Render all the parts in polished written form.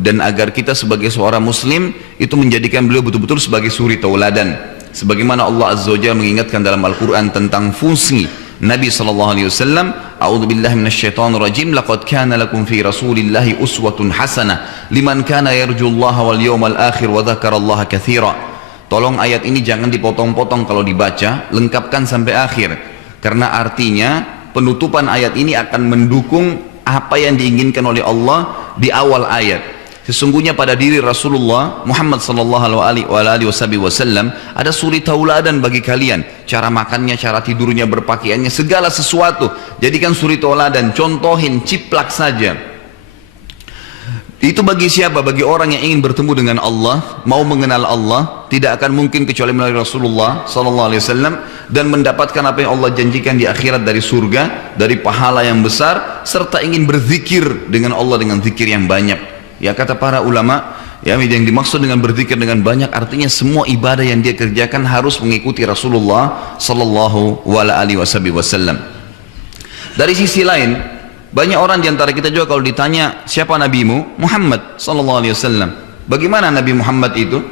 dan agar kita sebagai seorang muslim itu menjadikan beliau betul-betul sebagai suri tauladan. Sebagaimana Allah Azza wa Jalla mengingatkan dalam Al-Quran tentang fungsi Nabi SAW, A'udzubillahi minasyaitonirrajim, laqad kana lakum fi rasulillahi uswatun hasanah liman kana yarjullaha wal yawmal akhir wa dzakarallaha katsira. Tolong ayat ini jangan dipotong-potong kalau dibaca, lengkapkan sampai akhir, karena artinya penutupan ayat ini akan mendukung apa yang diinginkan oleh Allah di awal ayat. Sesungguhnya pada diri Rasulullah Muhammad sallallahu alaihi wasallam ada suri tauladan bagi kalian, cara makannya, cara tidurnya, berpakaiannya, segala sesuatu. Jadikan suri tauladan, contohin, ciplak saja. Itu bagi siapa? Bagi orang yang ingin bertemu dengan Allah, mau mengenal Allah, tidak akan mungkin kecuali melalui Rasulullah sallallahu alaihi wasallam, dan mendapatkan apa yang Allah janjikan di akhirat dari surga, dari pahala yang besar, serta ingin berzikir dengan Allah dengan zikir yang banyak. Ya, kata para ulama, ya, yang dimaksud dengan berzikir dengan banyak artinya semua ibadah yang dia kerjakan harus mengikuti Rasulullah sallallahu alaihi wasallam. Dari sisi lain, banyak orang di antara kita juga kalau ditanya siapa nabimu? Muhammad sallallahu alaihi wasallam. Bagaimana Nabi Muhammad itu?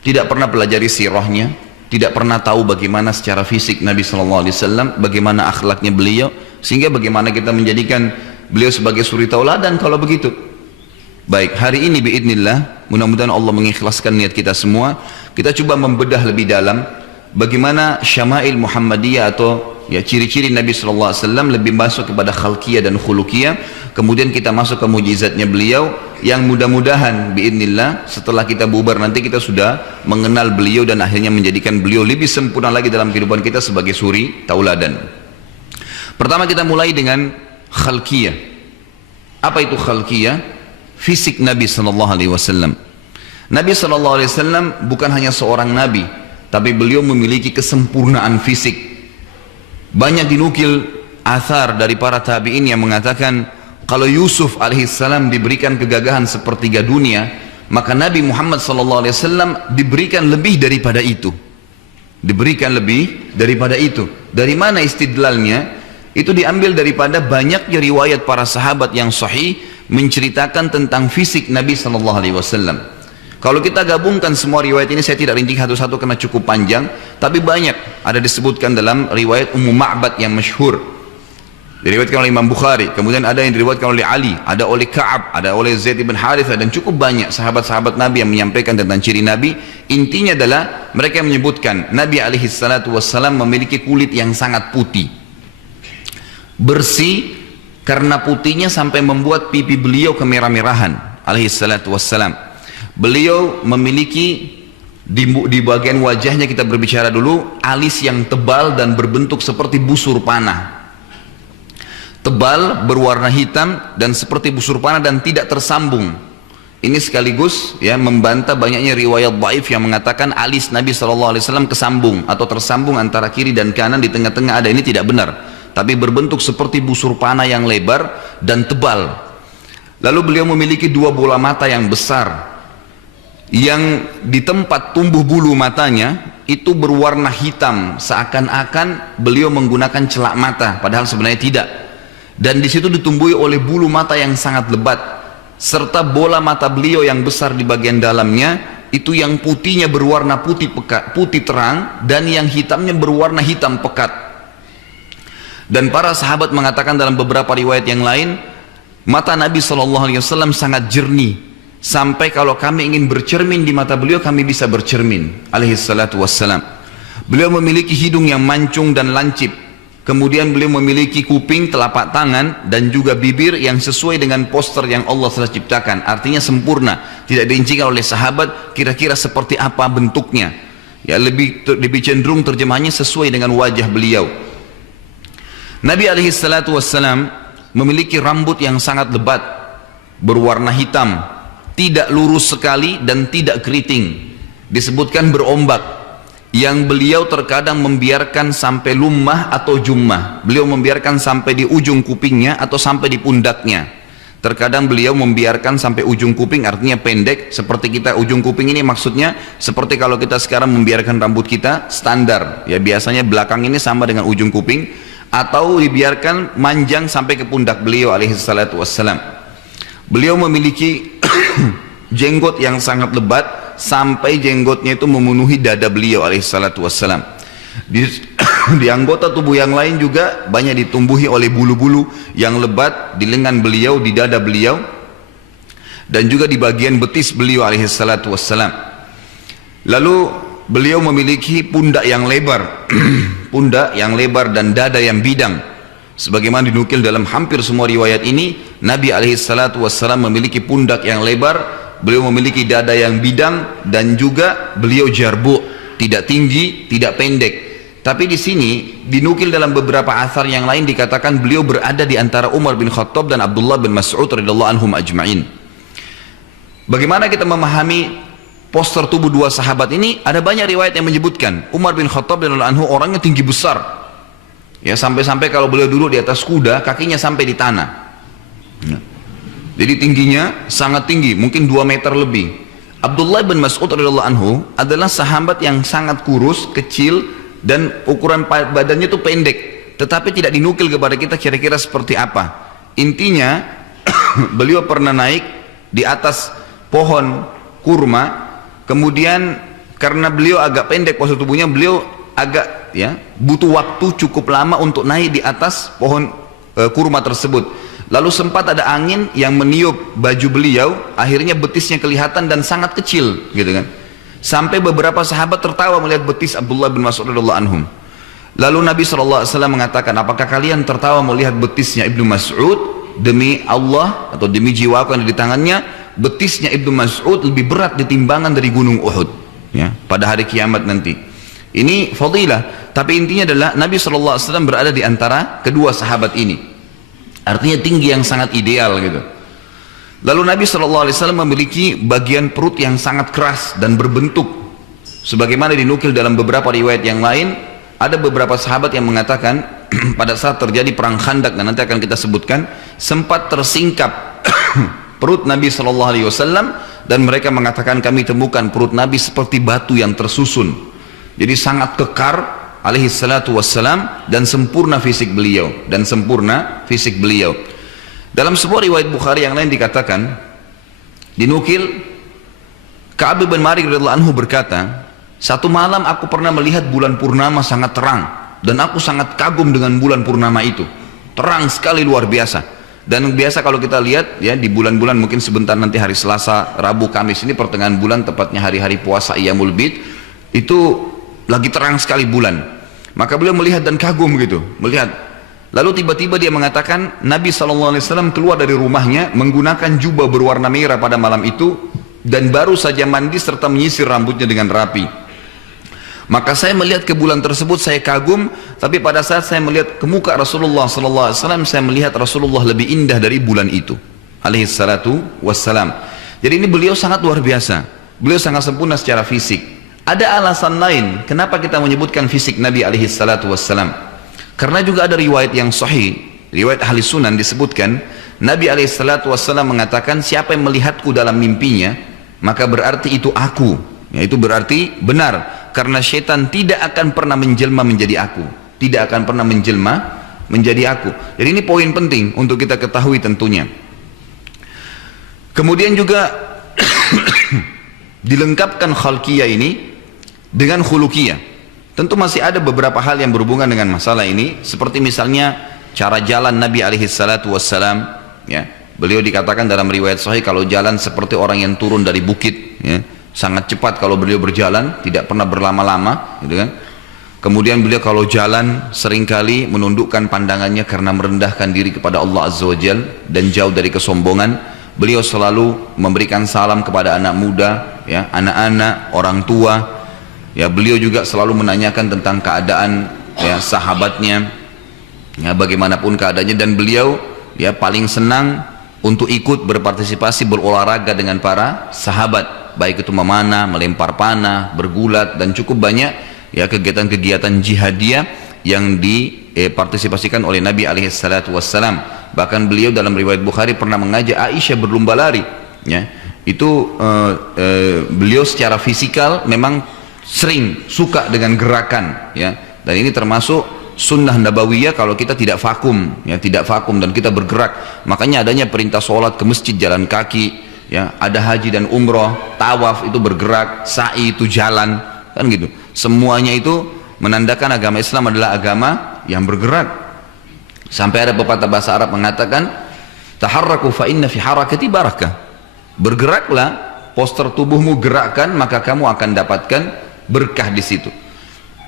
Tidak pernah pelajari sirahnya, tidak pernah tahu bagaimana secara fisik Nabi sallallahu alaihi wasallam, bagaimana akhlaknya beliau, sehingga bagaimana kita menjadikan beliau sebagai suri tauladan kalau begitu. Baik, hari ini biidznillah, mudah-mudahan Allah mengikhlaskan niat kita semua, kita coba membedah lebih dalam bagaimana syama'il Muhammadiyah atau ya ciri-ciri Nabi SAW lebih masuk kepada khalqiyah dan khuluqiyah. Kemudian kita masuk ke mujizatnya beliau yang mudah-mudahan biidznillah setelah kita bubar nanti kita sudah mengenal beliau dan akhirnya menjadikan beliau lebih sempurna lagi dalam kehidupan kita sebagai suri tauladan. Pertama kita mulai dengan khalqiyah. Apa itu khalqiyah? Fisik Nabi SAW. Nabi SAW bukan hanya seorang Nabi, tapi beliau memiliki kesempurnaan fisik. Banyak dinukil athar dari para tabi'in yang mengatakan kalau Yusuf alaihissalam diberikan kegagahan sepertiga dunia, maka Nabi Muhammad SAW diberikan lebih daripada itu. Diberikan lebih daripada itu. Dari mana istidlalnya? Itu diambil daripada banyaknya riwayat para sahabat yang sahih menceritakan tentang fisik Nabi SAW. Kalau kita gabungkan semua riwayat ini, saya tidak rinci satu-satu karena cukup panjang, tapi banyak ada disebutkan dalam riwayat Ummu Ma'bad yang masyhur, diriwayatkan oleh Imam Bukhari, kemudian ada yang diriwayatkan oleh Ali, ada oleh Ka'ab, ada oleh Zaid bin Harithah, dan cukup banyak sahabat-sahabat Nabi yang menyampaikan tentang ciri Nabi. Intinya adalah mereka menyebutkan Nabi SAW memiliki kulit yang sangat putih, bersih, karena putihnya sampai membuat pipi beliau kemerah-merahan alaihissalam. Beliau memiliki di bagian wajahnya, kita berbicara dulu, alis yang tebal dan berbentuk seperti busur panah. Tebal, berwarna hitam dan seperti busur panah dan tidak tersambung. Ini sekaligus ya membantah banyaknya riwayat dhaif yang mengatakan alis Nabi SAW kesambung atau tersambung antara kiri dan kanan, di tengah-tengah ada. Ini tidak benar, tapi berbentuk seperti busur panah yang lebar dan tebal. Lalu beliau memiliki dua bola mata yang besar, yang di tempat tumbuh bulu matanya itu berwarna hitam, seakan-akan beliau menggunakan celak mata, padahal sebenarnya tidak. Dan di situ ditumbuhi oleh bulu mata yang sangat lebat, serta bola mata beliau yang besar di bagian dalamnya itu yang putihnya berwarna putih pekat, putih terang, dan yang hitamnya berwarna hitam pekat. Dan para sahabat mengatakan dalam beberapa riwayat yang lain, mata Nabi SAW sangat jernih, sampai kalau kami ingin bercermin di mata beliau, kami bisa bercermin alaihissalam. Beliau memiliki hidung yang mancung dan lancip, kemudian beliau memiliki kuping, telapak tangan, dan juga bibir yang sesuai dengan poster yang Allah telah ciptakan, artinya sempurna, tidak dirincikan oleh sahabat kira-kira seperti apa bentuknya, ya lebih cenderung terjemahnya sesuai dengan wajah beliau. Nabi SAW memiliki rambut yang sangat lebat, berwarna hitam, tidak lurus sekali dan tidak keriting, disebutkan berombak, yang beliau terkadang membiarkan sampai lummah atau jummah. Beliau membiarkan sampai di ujung kupingnya atau sampai di pundaknya. Terkadang beliau membiarkan sampai ujung kuping, artinya pendek, seperti kita. Ujung kuping ini maksudnya seperti kalau kita sekarang membiarkan rambut kita standar, ya biasanya belakang ini sama dengan ujung kuping, atau dibiarkan manjang sampai ke pundak beliau alaihissalatu wassalam. Beliau memiliki jenggot yang sangat lebat sampai jenggotnya itu memenuhi dada beliau alaihissalatu wassalam. Di anggota tubuh yang lain juga banyak ditumbuhi oleh bulu-bulu yang lebat di lengan beliau, di dada beliau, dan juga di bagian betis beliau alaihissalatu wassalam. Lalu beliau memiliki pundak yang lebar, pundak yang lebar dan dada yang bidang. Sebagaimana dinukil dalam hampir semua riwayat ini, Nabi alaihissalatu wassalam memiliki pundak yang lebar, beliau memiliki dada yang bidang, dan juga beliau jarbu, tidak tinggi, tidak pendek. Tapi di sini dinukil dalam beberapa asar yang lain dikatakan beliau berada di antara Umar bin Khattab dan Abdullah bin Mas'ud radhiyallahu anhum ajma'in. Bagaimana kita memahami poster tubuh dua sahabat ini? Ada banyak riwayat yang menyebutkan Umar bin Khattab radhiyallahu anhu orangnya tinggi besar. Ya, sampai-sampai kalau beliau duduk di atas kuda, kakinya sampai di tanah. Nah, jadi tingginya sangat tinggi, mungkin 2 meter lebih. Abdullah bin Mas'ud radhiyallahu anhu adalah sahabat yang sangat kurus, kecil, dan ukuran badannya itu pendek. Tetapi tidak dinukil kepada kita kira-kira seperti apa. Intinya, beliau pernah naik di atas pohon kurma, kemudian karena beliau agak pendek postur tubuhnya, beliau agak butuh waktu cukup lama untuk naik di atas pohon kurma tersebut. Lalu sempat ada angin yang meniup baju beliau, akhirnya betisnya kelihatan dan sangat kecil, gitu kan. Sampai beberapa sahabat tertawa melihat betis Abdullah bin Mas'ud radhiyallahu anhum. Lalu Nabi SAW mengatakan, apakah kalian tertawa melihat betisnya Ibnu Mas'ud? Demi Allah atau demi jiwaku yang ada di tangannya, betisnya Ibnu Mas'ud lebih berat di timbangan dari gunung Uhud, ya, pada hari kiamat nanti. Ini fadilah, tapi intinya adalah Nabi SAW berada di antara kedua sahabat ini. Artinya tinggi yang sangat ideal gitu. Lalu Nabi SAW memiliki bagian perut yang sangat keras dan berbentuk. Sebagaimana dinukil dalam beberapa riwayat yang lain, ada beberapa sahabat yang mengatakan pada saat terjadi perang Khandak, dan nanti akan kita sebutkan, sempat tersingkap perut Nabi SAW, dan mereka mengatakan kami temukan perut Nabi seperti batu yang tersusun. Jadi sangat kekar alaihissalatu wassalam, dan sempurna fisik beliau, Dalam sebuah riwayat Bukhari yang lain dikatakan, dinukil Ka'ab bin Malik radhiyallahu anhu berkata, satu malam aku pernah melihat bulan purnama sangat terang, dan aku sangat kagum dengan bulan purnama itu. Terang sekali, luar biasa. Dan biasa kalau kita lihat ya di bulan-bulan, mungkin sebentar nanti hari Selasa, Rabu, Kamis ini pertengahan bulan, tepatnya hari-hari puasa Iyamul Bid, itu lagi terang sekali bulan. Maka beliau melihat dan kagum gitu, melihat. Lalu tiba-tiba dia mengatakan Nabi SAW keluar dari rumahnya menggunakan jubah berwarna merah pada malam itu, dan baru saja mandi serta menyisir rambutnya dengan rapi. Maka saya melihat ke bulan tersebut, saya kagum. Tapi pada saat saya melihat ke muka Rasulullah SAW, saya melihat Rasulullah lebih indah dari bulan itu alaihissalatu wassalam. Jadi ini beliau sangat luar biasa, beliau sangat sempurna secara fisik. Ada alasan lain kenapa kita menyebutkan fisik Nabi alaihissalatu wassalam. Karena juga ada riwayat yang sahih, riwayat ahli sunan disebutkan, Nabi alaihissalatu wassalam mengatakan, siapa yang melihatku dalam mimpinya, maka berarti itu aku. Ya, itu berarti benar, karena syaitan tidak akan pernah menjelma menjadi aku, tidak akan pernah menjelma menjadi aku. Jadi ini poin penting untuk kita ketahui tentunya. Kemudian juga dilengkapkan khalqiyah ini dengan khuluqiyah. Tentu masih ada beberapa hal yang berhubungan dengan masalah ini, seperti misalnya cara jalan Nabi alaihissalatu wassalam, ya. Beliau dikatakan dalam riwayat sahih kalau jalan seperti orang yang turun dari bukit, ya. Sangat cepat kalau beliau berjalan, tidak pernah berlama-lama, gitu kan. Kemudian beliau kalau jalan seringkali menundukkan pandangannya karena merendahkan diri kepada Allah Azza wa Jal dan jauh dari kesombongan. Beliau selalu memberikan salam kepada anak muda, ya, anak-anak, orang tua. Ya, beliau juga selalu menanyakan tentang keadaan ya sahabatnya, ya, bagaimanapun keadaannya, dan beliau ya paling senang untuk ikut berpartisipasi berolahraga dengan para sahabat, baik itu memanah, melempar panah, bergulat, dan cukup banyak ya kegiatan-kegiatan jihadiyah yang dipartisipasikan oleh Nabi alaihissalatu wassalam. Bahkan beliau dalam riwayat Bukhari pernah mengajak Aisyah berlomba lari, ya. Itu beliau secara fisikal memang sering suka dengan gerakan, ya. Dan ini termasuk sunnah nabawiyah kalau kita tidak vakum, ya, tidak vakum dan kita bergerak. Makanya adanya perintah sholat ke masjid jalan kaki, ya, ada haji dan umroh, tawaf itu bergerak, sa'i itu jalan, kan gitu. Semuanya itu menandakan agama Islam adalah agama yang bergerak. Sampai ada pepatah bahasa Arab mengatakan, taharraku fa inna fi harakati barakah. Bergeraklah, postur tubuhmu gerakkan, maka kamu akan dapatkan berkah di situ.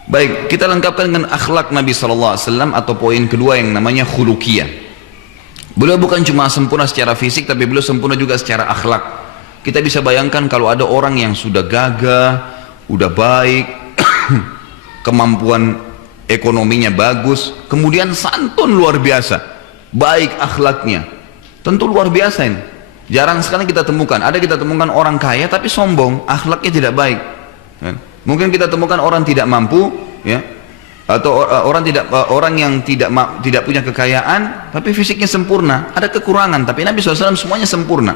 Baik, kita lengkapkan dengan akhlak Nabi SAW atau poin kedua yang namanya khuluqiyah. Beliau bukan cuma sempurna secara fisik, tapi beliau sempurna juga secara akhlak. Kita bisa bayangkan kalau ada orang yang sudah gagah, udah baik, kemampuan ekonominya bagus, kemudian santun luar biasa, baik akhlaknya, tentu luar biasa ini. Jarang sekali kita temukan, kita temukan orang kaya tapi sombong, akhlaknya tidak baik. Mungkin kita temukan orang tidak mampu, ya, atau orang yang tidak punya kekayaan tapi fisiknya sempurna, ada kekurangan, tapi Nabi SAW semuanya sempurna.